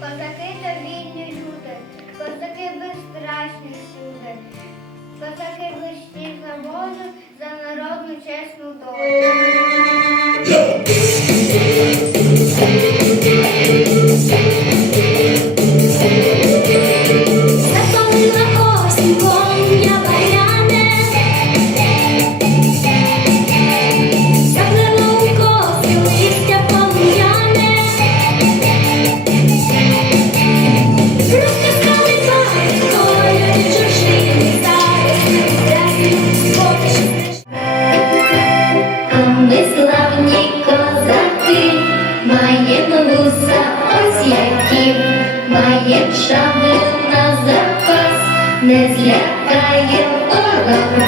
Козаки то вільні люди, козаки безстрашні люди, козаки вищі за волю, за народну чесну долю. маєм вуса ось яким, маєм шаблю на запас, не злякає ворога.